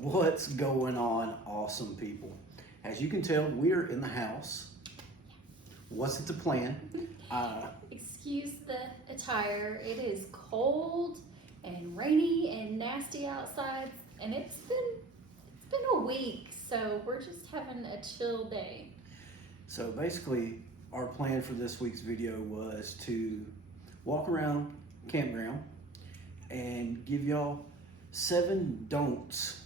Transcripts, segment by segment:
What's going on, awesome people? As you can tell, we're in the house. Wasn't the plan. Excuse the attire. It is cold and rainy and nasty outside, and it's been a week, so we're just having a chill day. So basically, our plan for this week's video was to walk around campground and give y'all 7 don'ts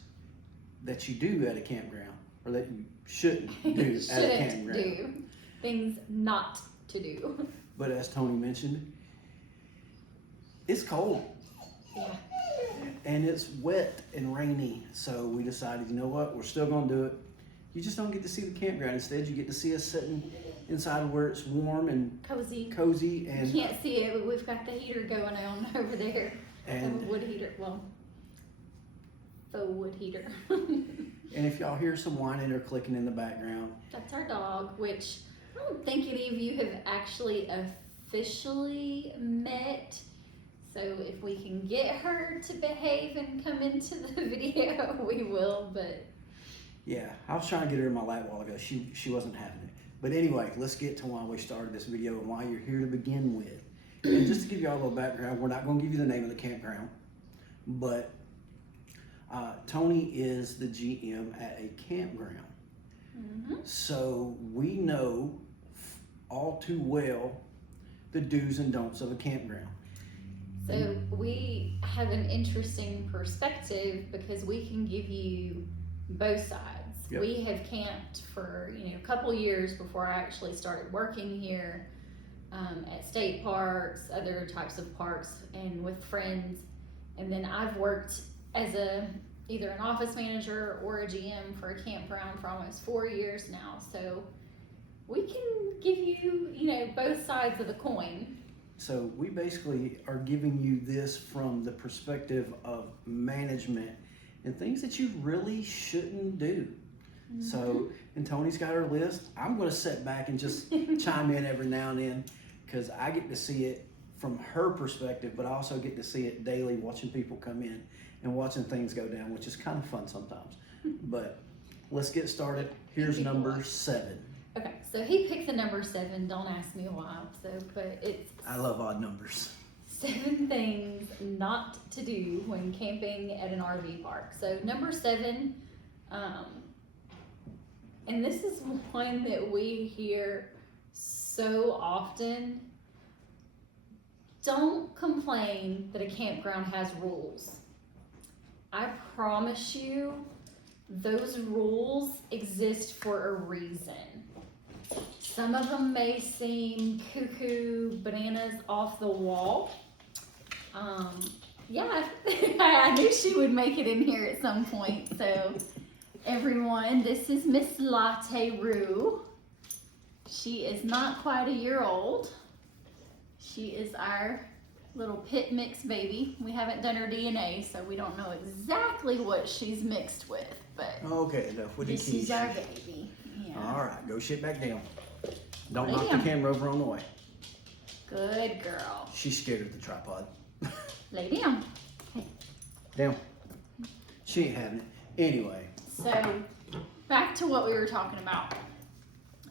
that you do at a campground, or that you shouldn't do at a campground. Do. Things not to do. But as Toni mentioned, it's cold. Yeah. And it's wet and rainy, so we decided, you know what, we're still gonna do it. You just don't get to see the campground. Instead, you get to see us sitting inside where it's warm and cozy. And You can't see it, but we've got the heater going on over there. And a wood heater. Well, faux wood heater. and if y'all hear some whining or clicking in the background, That's our dog, which I don't think any of you have actually officially met. So if we can get her to behave and come into the video, we will, but yeah, I was trying to get her in my lap a while ago. She wasn't having it. But anyway, let's get to why we started this video and why you're here to begin with. And just to give y'all a little background, we're not going to give you the name of the campground, but Toni is the GM at a campground. So we know all too well the do's and don'ts of a campground. so we have an interesting perspective because we can give you both sides. Yep. We have camped for a couple years before I actually started working here, at state parks, other types of parks, and with friends. And then I've worked as either an office manager or a GM for a campground for almost 4 years now. So we can give you, both sides of the coin. So we basically are giving you this from the perspective of management and things that you really shouldn't do. So, and Toni's got her list. I'm going to sit back and just chime in every now and then because I get to see it from her perspective, but I also get to see it daily watching people come in and watching things go down, which is kind of fun sometimes. But let's get started. Here's number 7. Okay, so he picked the number 7. Don't ask me why. But it's I love odd numbers. 7 things not to do when camping at an RV park. So number 7, and this is one that we hear so often. Don't complain that a campground has rules. I promise you, those rules exist for a reason. Some of them may seem cuckoo, bananas, off the wall. Yeah, I knew she would make it in here at some point. So everyone, this is Miss Latte. She is not quite a year old. She is our little pit mix baby. We haven't done her DNA, so we don't know exactly what she's mixed with, but Okay, enough with the this keys. is our baby. Yeah. All right, go sit back down. Don't Lay knock down. the camera over on the way. Good girl. She's scared of the tripod. Lay down. Down. She ain't having it. Anyway, So, back to what we were talking about.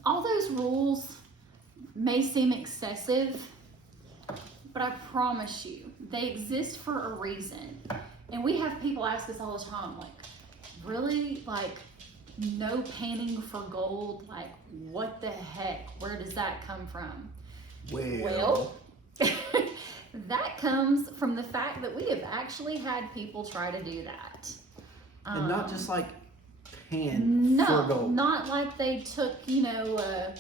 All those rules may seem excessive, but I promise you, they exist for a reason. And we have people ask us all the time, like, really? Like, no painting for gold? Like, what the heck? Where does that come from? Well, that comes from the fact that we have actually had people try to do that. and not just like pan for gold. No, not like they took, a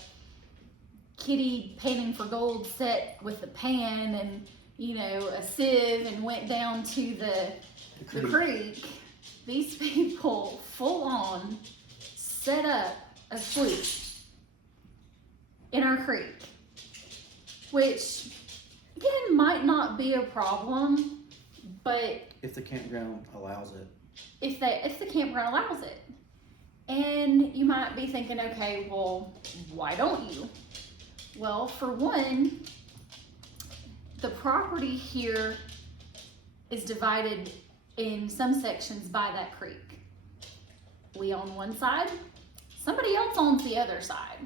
kitty painting for gold set with a pan and, a sieve and went down to the creek. These people full on set up a sloop in our creek, which again might not be a problem, but If the campground allows it. if the campground allows it. And you might be thinking, okay, well, why don't you? Well, for one, the property here is divided in some sections by that creek. we own one side, somebody else owns the other side.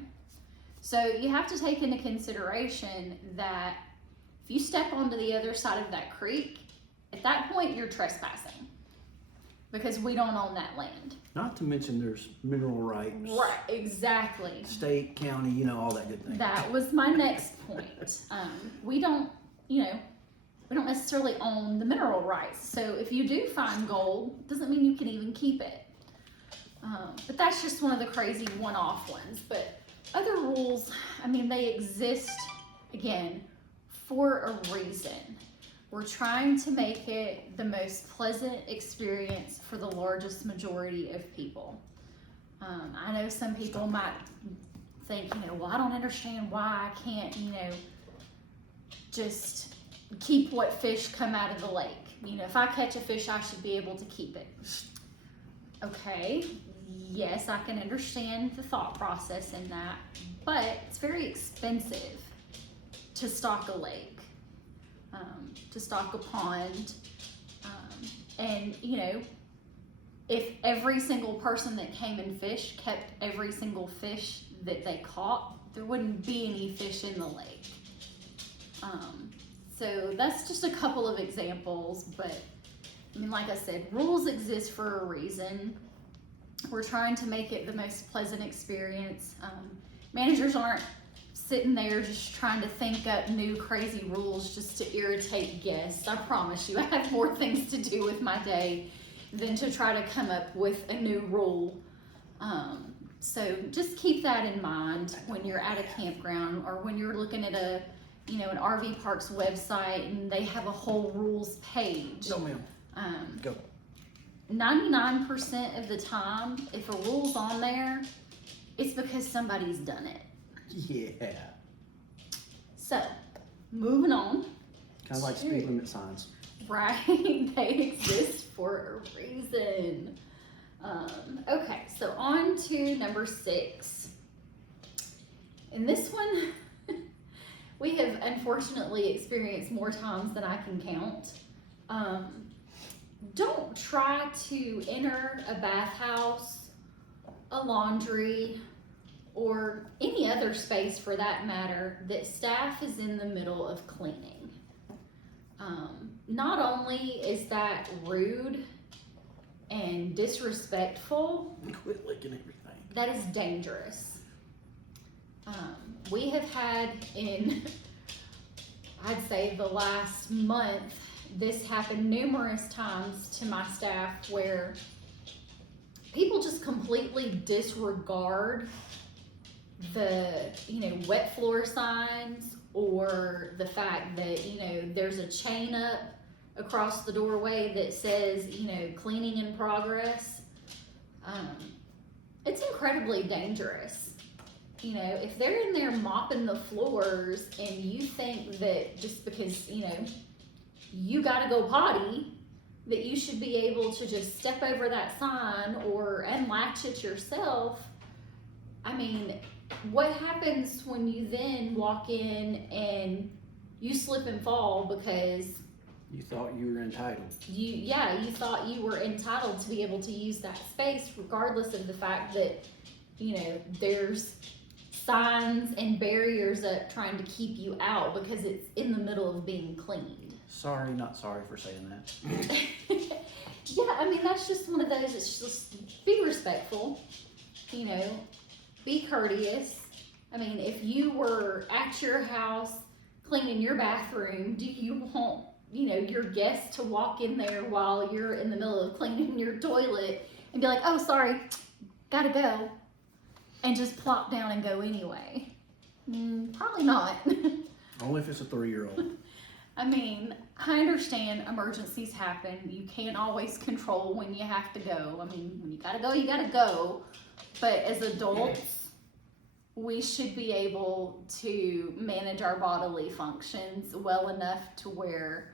So you have to take into consideration that if you step onto the other side of that creek, at that point you're trespassing because we don't own that land. Not to mention there's mineral rights. Right, exactly. State, county, you know, all that good thing. That was my next point. We don't, we don't necessarily own the mineral rights. So if you do find gold, doesn't mean you can even keep it. But that's just one of the crazy one-off ones. But other rules, I mean, they exist, again, for a reason. We're trying to make it the most pleasant experience for the largest majority of people. I know some people might think, well, I don't understand why I can't, just keep what fish come out of the lake. If I catch a fish, I should be able to keep it. Okay, yes, I can understand the thought process in that, but it's very expensive to stock a lake, to stock a pond, and if every single person that came and fished kept every single fish that they caught, there wouldn't be any fish in the lake. So that's just a couple of examples, but I mean, like I said, rules exist for a reason. We're trying to make it the most pleasant experience. Managers aren't sitting there just trying to think up new crazy rules just to irritate guests. I promise you, I have more things to do with my day than to try to come up with a new rule. So just keep that in mind when you're at a campground or when you're looking at an RV park's website and they have a whole rules page. No, ma'am. Go. 99% of the time, if a rule's on there, it's because somebody's done it. Yeah. So, moving on. Kind of like speed limit signs. Right, they exist for a reason. Okay, so on to number 6. And this one, we have unfortunately experienced more times than I can count. Don't try to enter a bathhouse, a laundry, or any other space for that matter that staff is in the middle of cleaning. Not only is that rude and disrespectful, Quit licking everything. that is dangerous. We have had in, I'd say the last month, this happened numerous times to my staff where people just completely disregard the, wet floor signs or the fact that, there's a chain up across the doorway that says, cleaning in progress. It's incredibly dangerous. If they're in there mopping the floors and you think that just because, you gotta go potty, that you should be able to just step over that sign or unlatch it yourself. I mean, what happens when you then walk in and you slip and fall because You thought you were entitled. you thought you were entitled to be able to use that space regardless of the fact that, there's signs and barriers up trying to keep you out because it's in the middle of being cleaned. Sorry, not sorry for saying that. Yeah, I mean, that's just one of those, it's just be respectful, be courteous. I mean, if you were at your house cleaning your bathroom, do you want, your guests to walk in there while you're in the middle of cleaning your toilet and be like, oh, sorry, gotta go, and just plop down and go anyway? Probably not. Only if it's a 3-year-old. I mean, I understand emergencies happen. You can't always control when you have to go. I mean, when you gotta go, you gotta go. But as adults, we should be able to manage our bodily functions well enough to where,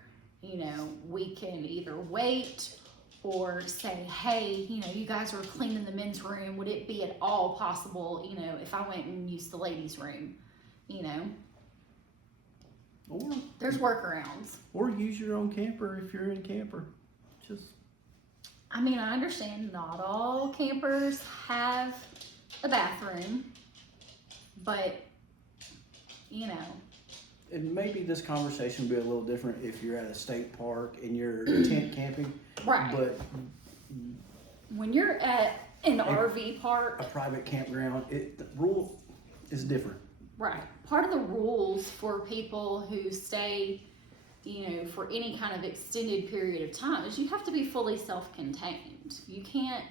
we can either wait or say, hey, you guys are cleaning the men's room. Would it be at all possible, if I went and used the ladies' room, Or There's workarounds. Or use your own camper if you're in a camper. Just I mean, I understand not all campers have a bathroom, but, you know. And maybe this conversation will be a little different if you're at a state park and you're tent camping. Right. But when you're at an RV park, a private campground, the rule is different. right. Part of the rules for people who stay, you know, for any kind of extended period of time is you have to be fully self-contained. You can't,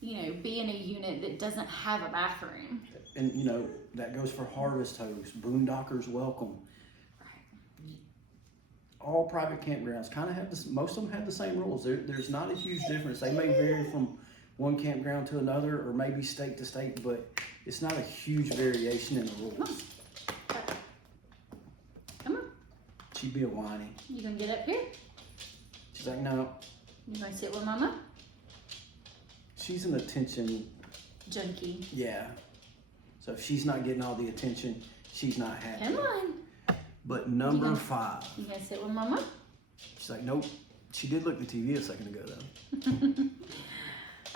you know, be in a unit that doesn't have a bathroom. And, you know, that goes for harvest hosts, boondockers welcome. Right. All private campgrounds kind of have this, most of them have the same rules. There's not a huge difference. They may vary from one campground to another or maybe state to state, but it's not a huge variation in the rules. Come on. She'd be a whiny. You gonna get up here? She's like, no. You gonna sit with Mama? She's an attention Junkie. Yeah. So if she's not getting all the attention, she's not happy. Come on. But number 5. You gonna sit with Mama? She's like, nope. She did look at the TV a second ago though.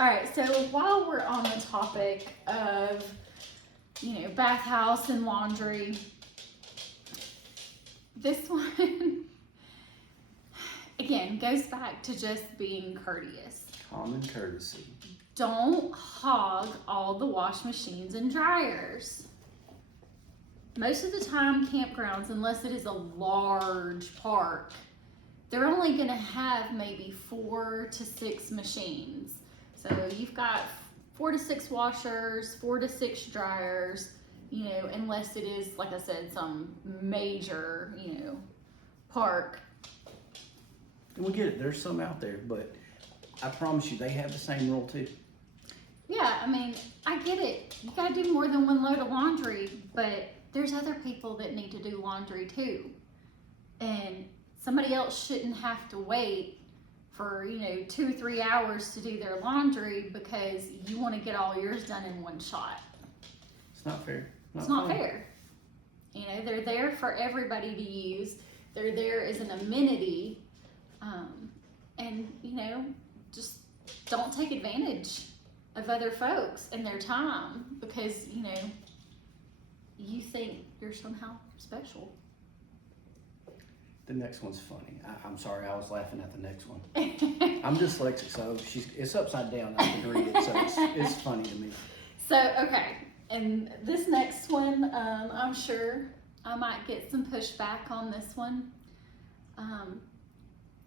All right, so while we're on the topic of, you know, bathhouse and laundry, this one, again, goes back to just being courteous. Common courtesy. Don't hog all the wash machines and dryers. Most of the time, campgrounds, unless it is a large park, they're only gonna have maybe 4 to 6 machines. So you've got 4 to 6 washers, 4 to 6 dryers, you know, unless it is, like I said, some major, you know, park. And we get it, there's some out there, but I promise you, they have the same rule too. Yeah, I mean, I get it. You gotta do more than one load of laundry, but there's other people that need to do laundry too. And somebody else shouldn't have to wait for, you know, 2-3 hours to do their laundry because you want to get all yours done in one shot. It's not fair. It's not fair. You know, they're there for everybody to use. They're there as an amenity. And, you know, just don't take advantage of other folks and their time because, you know, you think you're somehow special. The next one's funny. I'm sorry, I was laughing at the next one. I'm dyslexic, so it's upside down. I can read it, so it's funny to me. So, okay, and this next one, I'm sure I might get some pushback on this one.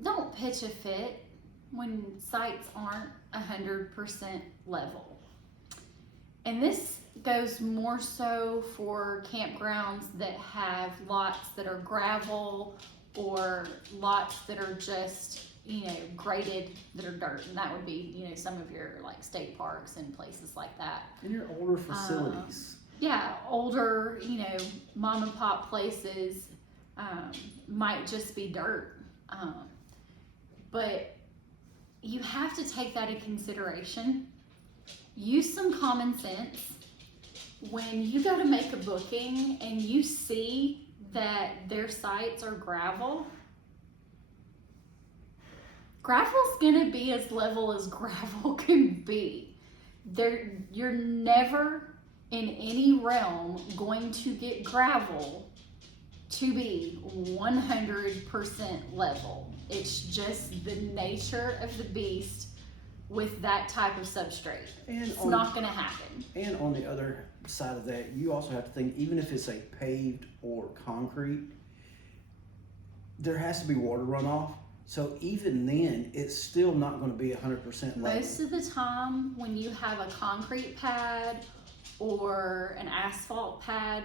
Don't pitch a fit when sites aren't 100% level. And this goes more so for campgrounds that have lots that are gravel or lots that are just, you know, graded, that are dirt. And that would be, you know, some of your like state parks and places like that. And your older facilities. Yeah, older, you know, mom and pop places might just be dirt. But you have to take that into consideration. Use some common sense. When you go to make a booking and you see that their sites are gravel's gonna be as level as gravel can be. You're never in any realm going to get gravel to be 100% level. It's just the nature of the beast with that type of substrate. And it's not gonna happen. And on the other side of that, you also have to think, even if it's a paved or concrete, there has to be water runoff. So even then, it's still not going to be 100% level. Most of the time, when you have a concrete pad or an asphalt pad,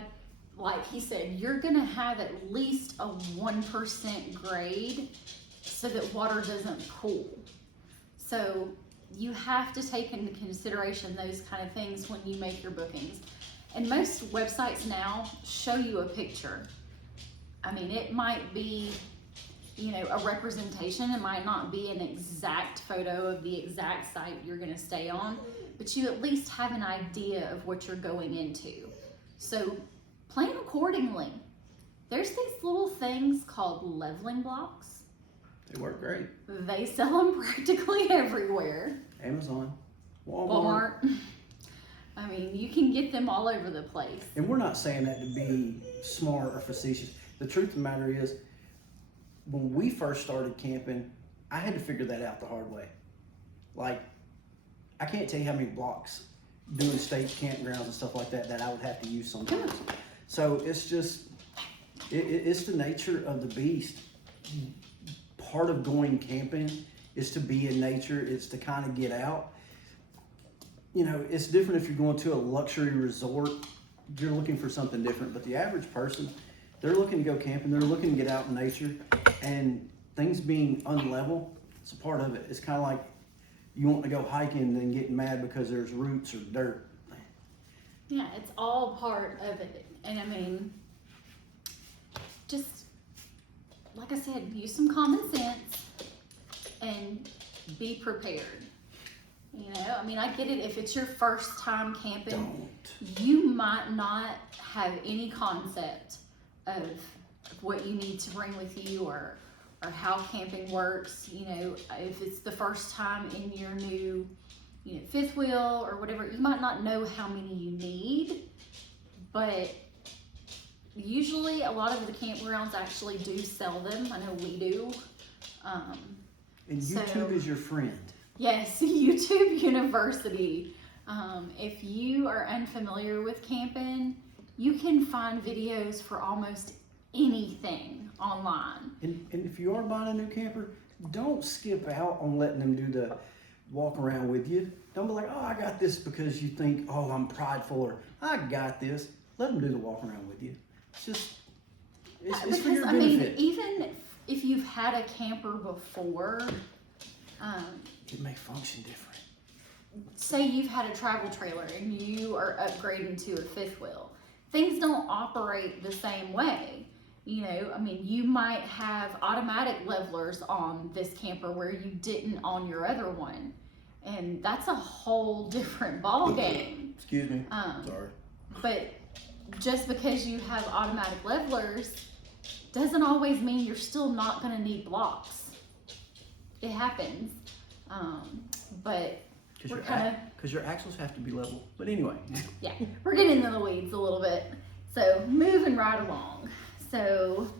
like he said, you're going to have at least a 1% grade so that water doesn't pool. So you have to take into consideration those kind of things when you make your bookings. And most websites now show you a picture. I mean, it might be, you know, a representation. It might not be an exact photo of the exact site you're going to stay on, but you at least have an idea of what you're going into. So plan accordingly. There's these little things called leveling blocks They work great. They sell them practically everywhere. Amazon, Walmart. I mean, you can get them all over the place. And we're not saying that to be smart or facetious. The truth of the matter is, when we first started camping, I had to figure that out the hard way. Like, I can't tell you how many blocks doing state campgrounds and stuff like that I would have to use sometimes. So it's just, it's the nature of the beast. Part of going camping is to be in nature. It's to kind of get out. You know, it's different if you're going to a luxury resort. You're looking for something different. But the average person, they're looking to go camping. They're looking to get out in nature. And things being unlevel, it's a part of it. It's kind of like you want to go hiking and then getting mad because there's roots or dirt. Yeah, it's all part of it. And I mean, just like I said, use some common sense and be prepared. You know, I mean, I get it. If it's your first time camping, you might not have any concept of what you need to bring with you or how camping works. You know, if it's the first time in your new, you know, fifth wheel or whatever, you might not know how many you need, but usually a lot of the campgrounds actually do sell them. I know we do. And YouTube is your friend. Yes, YouTube University. If you are unfamiliar with camping, you can find videos for almost anything online. And if you are buying a new camper, don't skip out on letting them do the walk around with you. Don't be like, oh, I got this because you think, oh, I'm prideful, or I got this. Let them do the walk around with you. It's just, it's for your benefit. I mean, even if you've had a camper before, it may function different. Say you've had a travel trailer and you are upgrading to a fifth wheel. Things don't operate the same way. You know, I mean, you might have automatic levelers on this camper where you didn't on your other one. And that's a whole different ball game. Excuse me. Sorry. But just because you have automatic levelers doesn't always mean you're still not going to need blocks. It happens. But we're kind of... Because your axles have to be level. But anyway. Yeah, we're getting into the weeds a little bit. So moving right along. So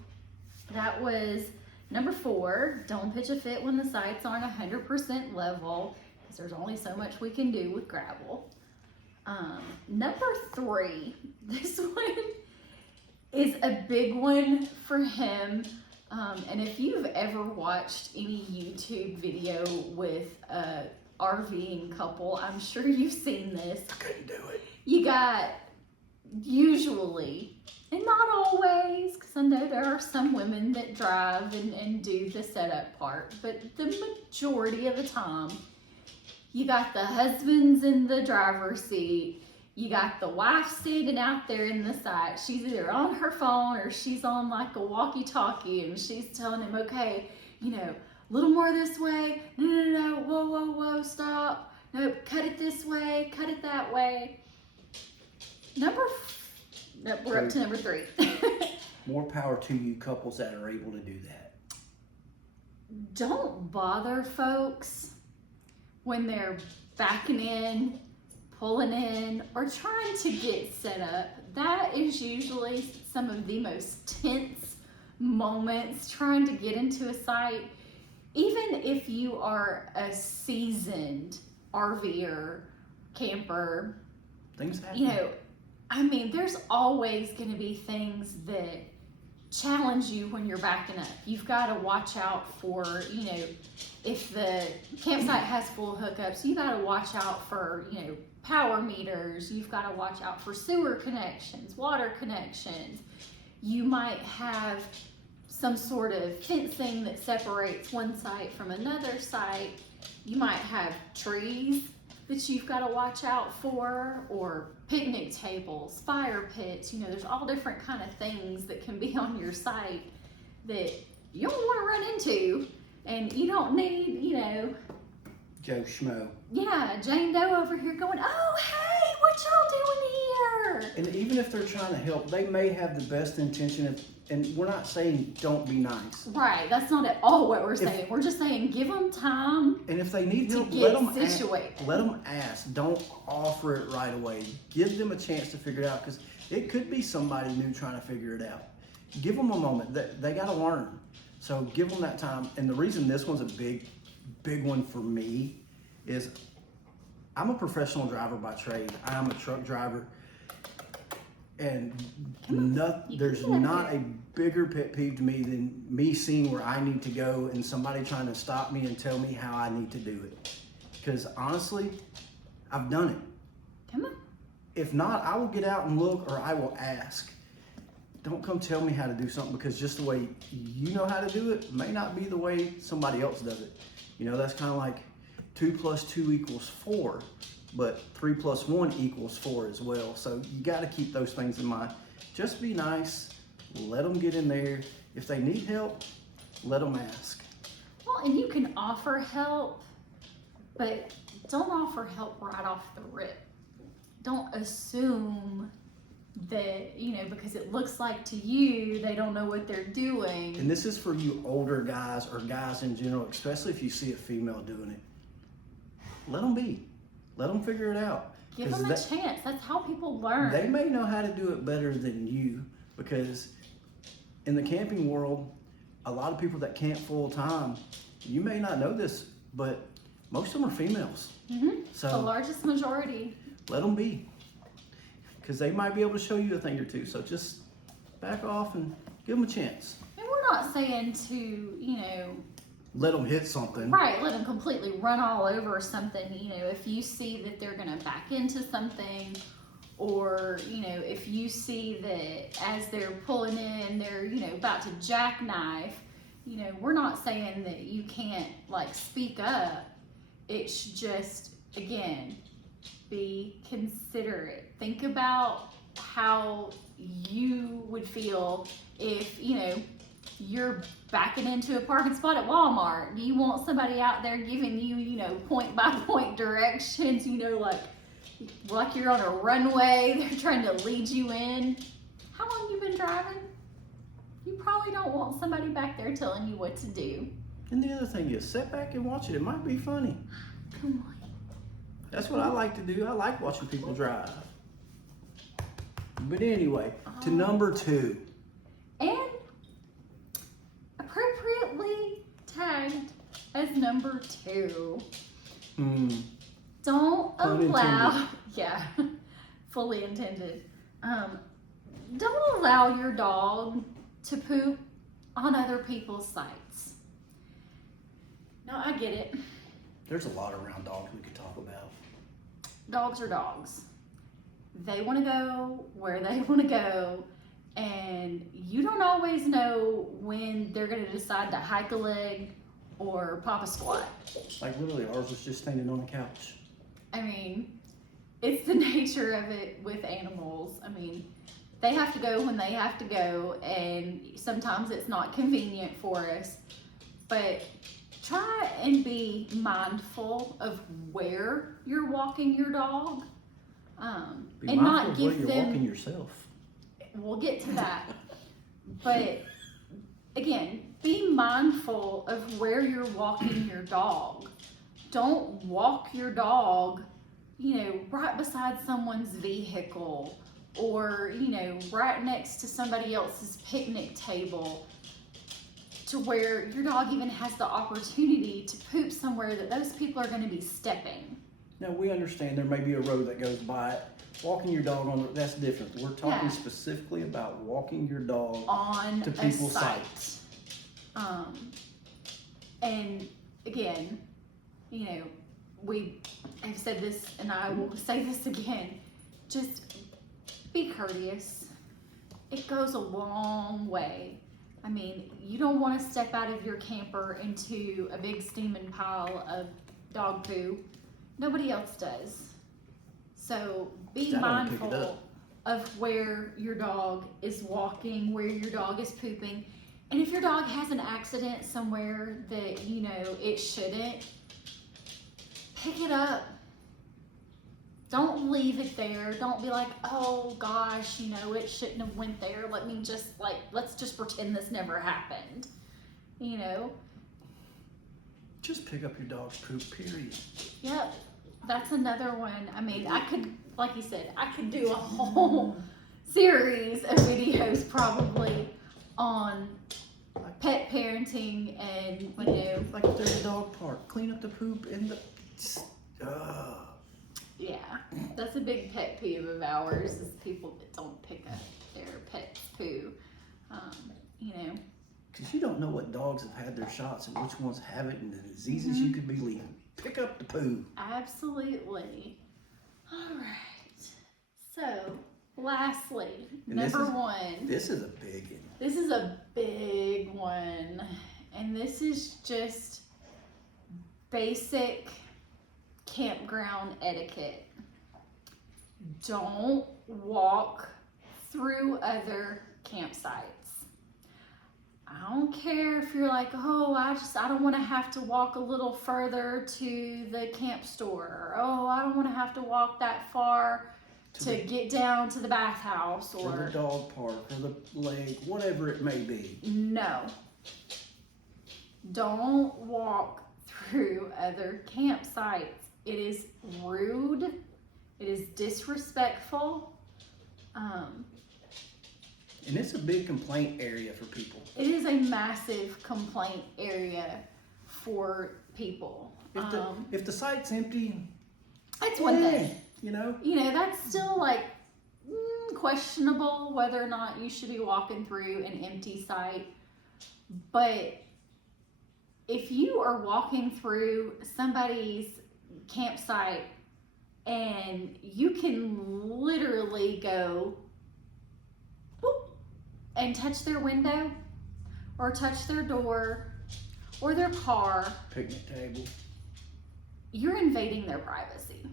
that was number 4. Don't pitch a fit when the sights aren't 100% level, because there's only so much we can do with gravel. Number 3, this one is a big one for him. And if you've ever watched any YouTube video with a RVing couple, I'm sure you've seen this. I couldn't do it. You got usually, and not always, because I know there are some women that drive and do the setup part, but the majority of the time, you got the husbands in the driver's seat, you got the wife sitting out there in the side. She's either on her phone or she's on like a walkie-talkie, and she's telling him, okay, you know, a little more this way, no, whoa, stop, no, cut it this way, cut it that way. We're up to number 3. More power to you couples that are able to do that. Don't bother folks when they're backing in, pulling in, or trying to get set up. That is usually some of the most tense moments trying to get into a site. Even if you are a seasoned RVer, camper, things happen. You know, I mean, there's always going to be things that challenge you when you're backing up. You've got to watch out for, you know, if the campsite has full hookups, you got to watch out for, you know, power meters. You've got to watch out for sewer connections, water connections. You might have some sort of fencing that separates one site from another site. You might have trees that you've got to watch out for, or picnic tables, fire pits. You know, there's all different kind of things that can be on your site that you don't want to run into, and you don't need, you know, Joe Schmo. Yeah, Jane Doe over here going, oh, hey, what what y'all doing here? And even if they're trying to help, they may have the best intention. And we're not saying don't be nice. Right. That's not at all what we're saying. We're just saying give them time. And if they need to help, get situated. Let them ask. Don't offer it right away. Give them a chance to figure it out, because it could be somebody new trying to figure it out. Give them a moment. They got to learn. So give them that time. And the reason this one's a big one for me is I'm a professional driver by trade. I'm a truck driver. And there's not a bigger pet peeve to me than me seeing where I need to go and somebody trying to stop me and tell me how I need to do it. Because honestly, I've done it. Come on. If not, I will get out and look, or I will ask. Don't come tell me how to do something, because just the way you know how to do it may not be the way somebody else does it. You know, that's kind of like 2 + 2 = 4. But 3 + 1 = 4 as well. So you got to keep those things in mind. Just be nice. Let them get in there. If they need help, let them ask. Well, and you can offer help, but don't offer help right off the rip. Don't assume that, because it looks like to you they don't know what they're doing. And this is for you older guys, or guys in general, especially if you see a female doing it. Let them be. Let them figure it out. Give them a chance. That's how people learn. They may know how to do it better than you, because in the camping world, a lot of people that camp full time, you may not know this, but most of them are females. Mm-hmm. So the largest majority. Let them be, because they might be able to show you a thing or two. So just back off and give them a chance. And we're not saying to, let them hit something. Right, let them completely run all over something. If you see that they're going to back into something, or, if you see that as they're pulling in, they're, about to jackknife, we're not saying that you can't, speak up. It's just, again, be considerate. Think about how you would feel if, you're backing into a parking spot at Walmart. You want somebody out there giving you, point by point directions, like you're on a runway, they're trying to lead you in. How long you been driving? You probably don't want somebody back there telling you what to do. And the other thing is, sit back and watch it. It might be funny. Come on. That's what I like to do. I like watching people drive. But anyway, to number 2. And appropriately tagged as number 2. Don't Pun allow, intended. yeah, fully intended. Don't allow your dog to poop on other people's sites. No, I get it. There's a lot around dogs we could talk about. Dogs are dogs. They want to go where they want to go, and you don't always know when they're going to decide to hike a leg or pop a squat. Like literally, ours was just standing on the couch. I mean, it's the nature of it with animals. I mean, they have to go when they have to go, and sometimes it's not convenient for us. But try and be mindful of where you're walking your dog. Be and mindful not of where give you're them. walking yourself. We'll get to that. But again, be mindful of where you're walking your dog. Don't walk your dog, right beside someone's vehicle, or, right next to somebody else's picnic table, to where your dog even has the opportunity to poop somewhere that those people are going to be stepping. Now, we understand there may be a road that goes by it. Walking your dog on, that's different. We're talking Yeah. specifically about walking your dog On to a people's site. sites. And again, I've said this and I will say this again, just be courteous. It goes a long way. I mean, you don't want to step out of your camper into a big steaming pile of dog poo. Nobody else does. So be I don't pick it mindful up. of where your dog is walking, where your dog is pooping. And if your dog has an accident somewhere that, it shouldn't, pick it up. Don't leave it there. Don't be like, oh gosh, it shouldn't have went there. Let's just pretend this never happened. Just pick up your dog's poop, period. Yep. That's another one. I mean, I could, like you said, I could do a whole series of videos probably on pet parenting and, Like if there's a dog park, clean up the poop in the... Yeah, that's a big pet peeve of ours is people that don't pick up their pet's poo. Because you don't know what dogs have had their shots and which ones haven't and the diseases you could be leaving. Pick up the poo. Absolutely. All right. So, lastly, And number one. This is a big one. This is a big one. And this is just basic campground etiquette. Don't walk through other campsites. I don't care if you're like, oh, I don't want to have to walk a little further to the camp store. Or, oh, I don't want to have to walk that far to get down to the bathhouse or the dog park or the lake, whatever it may be. No. Don't walk through other campsites. It is rude. It is disrespectful. And it's a big complaint area for people. It is a massive complaint area for people. If the site's empty, that's one thing. That's still like questionable whether or not you should be walking through an empty site. But if you are walking through somebody's campsite and you can literally go whoop, and touch their window or touch their door or their car, picnic table, you're invading their privacy.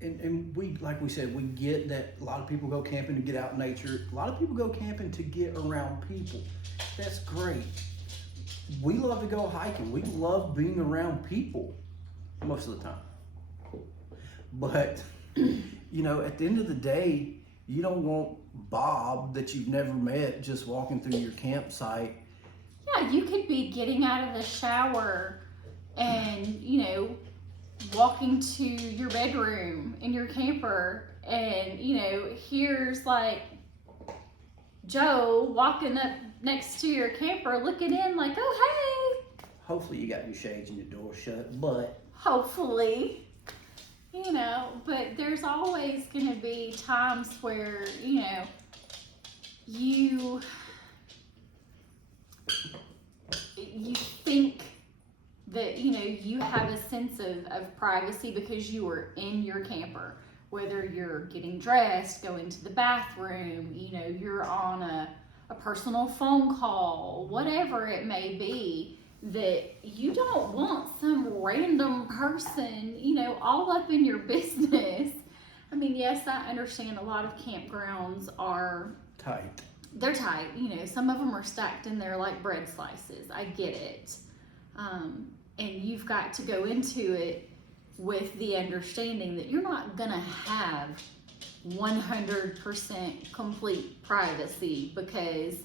And we, like we said, we get that a lot of people go camping to get out in nature. A lot of people go camping to get around people. That's great. We love to go hiking. We love being around people most of the time. But, at the end of the day, you don't want Bob that you've never met just walking through your campsite. Yeah, you could be getting out of the shower and, walking to your bedroom in your camper and, here's like Joe walking up next to your camper looking in like, oh, hey. Hopefully you got your shades and your door shut, but... Hopefully. But there's always going to be times where, you think that, you have a sense of privacy because you are in your camper. Whether you're getting dressed, going to the bathroom, you're on a personal phone call, whatever it may be, that you don't want some random person, all up in your business. I mean, yes, I understand a lot of campgrounds are tight. They're tight. Some of them are stacked in there like bread slices. I get it. And you've got to go into it with the understanding that you're not going to have 100% complete privacy because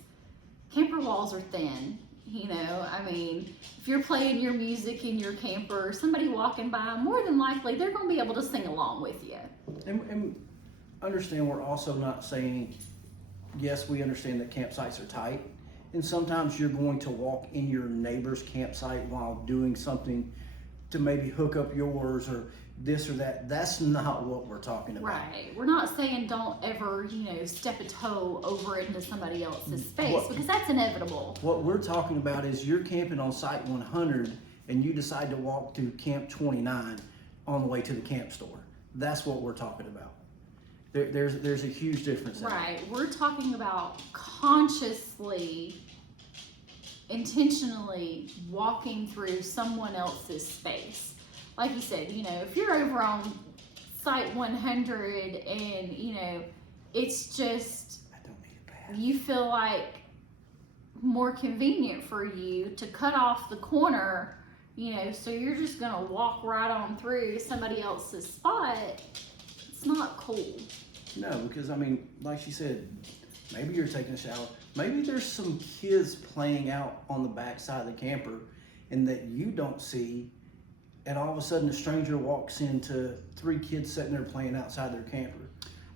camper walls are thin. If you're playing your music in your camper, somebody walking by, more than likely they're going to be able to sing along with you. And understand, we're also not saying, yes, we understand that campsites are tight, and sometimes you're going to walk in your neighbor's campsite while doing something to maybe hook up yours or this or that. That's not what we're talking about. Right. We're not saying don't ever, step a toe over into somebody else's space because that's inevitable. What we're talking about is you're camping on Site 100 and you decide to walk to Camp 29 on the way to the camp store. That's what we're talking about. There's a huge difference there. Right. We're talking about consciously, intentionally walking through someone else's space. Like you said, if you're over on Site 100 and, it's just, I don't need a bath. You feel like more convenient for you to cut off the corner you know, so you're just gonna walk right on through somebody else's spot. It's not cool. No, because I mean, like she said, maybe you're taking a shower. Maybe there's some kids playing out on the back side of the camper and that you don't see, and all of a sudden a stranger walks into 3 kids sitting there playing outside their camper.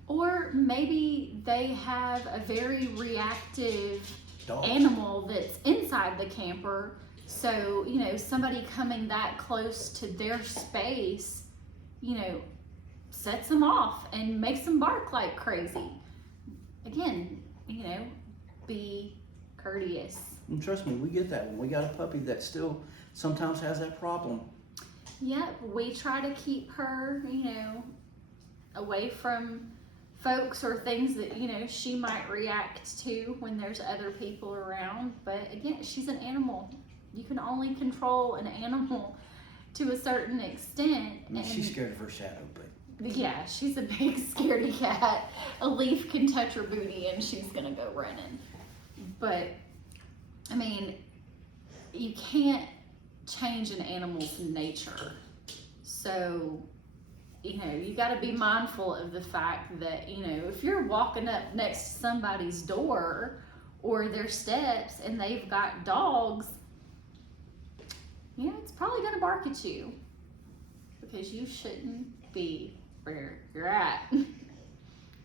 Or maybe they have a very reactive Dog. animal that's inside the camper. So, you know, somebody coming that close to their space, you know, sets them off and makes them bark like crazy. Again, you know, be courteous. And trust me, we get that one. We got a puppy that still sometimes has that problem. Yep, we try to keep her, you know, away from folks or things that, you know, she might react to when there's other people around. But again, she's an animal. You can only control an animal to a certain extent. I mean, she's scared of her shadow, but yeah, she's a big scaredy cat. A leaf can touch her booty and she's gonna go running. But I mean, you can't change an animal's nature. So, you know, you got to be mindful of the fact that, you know, if you're walking up next to somebody's door or their steps and they've got dogs, you know, it's probably going to bark at you because you shouldn't be where you're at.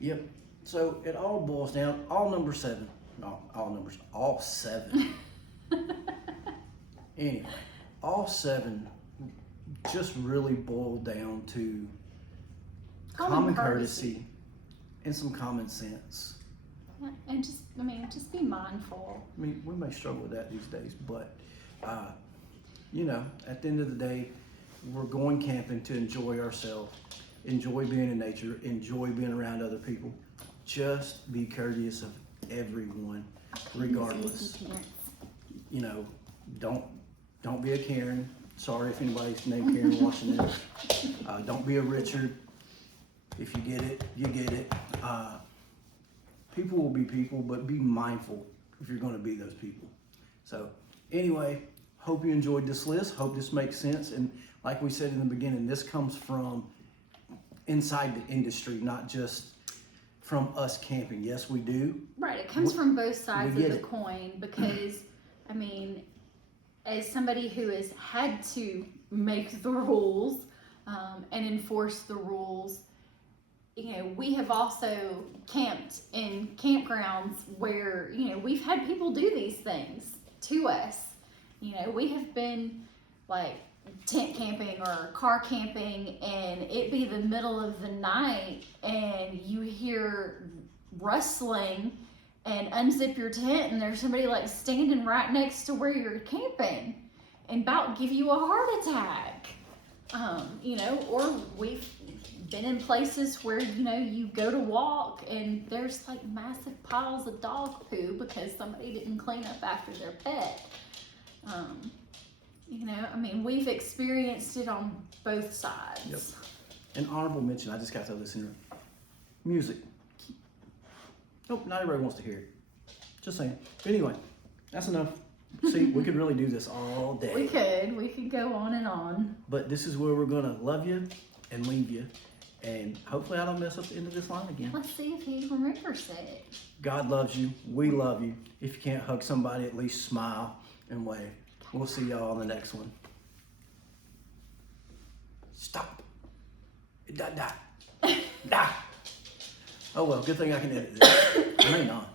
Yep. So it all boils down, all 7. Anyway, all 7 just really boiled down to common courtesy and some common sense. Yeah, and just, I mean, just be mindful. I mean, we may struggle with that these days, but, you know, at the end of the day, we're going camping to enjoy ourselves, enjoy being in nature, enjoy being around other people. Just be courteous of everyone, regardless. You know, don't be a Karen. Sorry if anybody's named Karen watching this. Don't be a Richard. If you get it, you get it. People will be people, but be mindful if you're going to be those people. So anyway, hope you enjoyed this list. Hope this makes sense. And like we said in the beginning, this comes from inside the industry, not just from us camping. Yes, we do. Right, it comes from both sides of the it. coin because, I mean, as somebody who has had to make the rules and enforce the rules, you know, we have also camped in campgrounds where, you know, we've had people do these things to us. You know, we have been like tent camping or car camping and it be the middle of the night and you hear rustling and unzip your tent and there's somebody like standing right next to where you're camping and about give you a heart attack. You know, or we've been in places where, you know, you go to walk and there's like massive piles of dog poo because somebody didn't clean up after their pet. You know, I mean, we've experienced it on both sides. Yep. An honorable mention, I just got to throw this in there. Music. Nope, not everybody wants to hear it. Just saying. Anyway, that's enough. See, we could really do this all day. We could go on and on. But this is where we're going to love you and leave you. And hopefully I don't mess up the end of this line again. Let's see if he remembers it. God loves you. We love you. If you can't hug somebody, at least smile and wave. We'll see y'all on the next one. Stop. Da. Oh well, good thing I can edit this. I may not.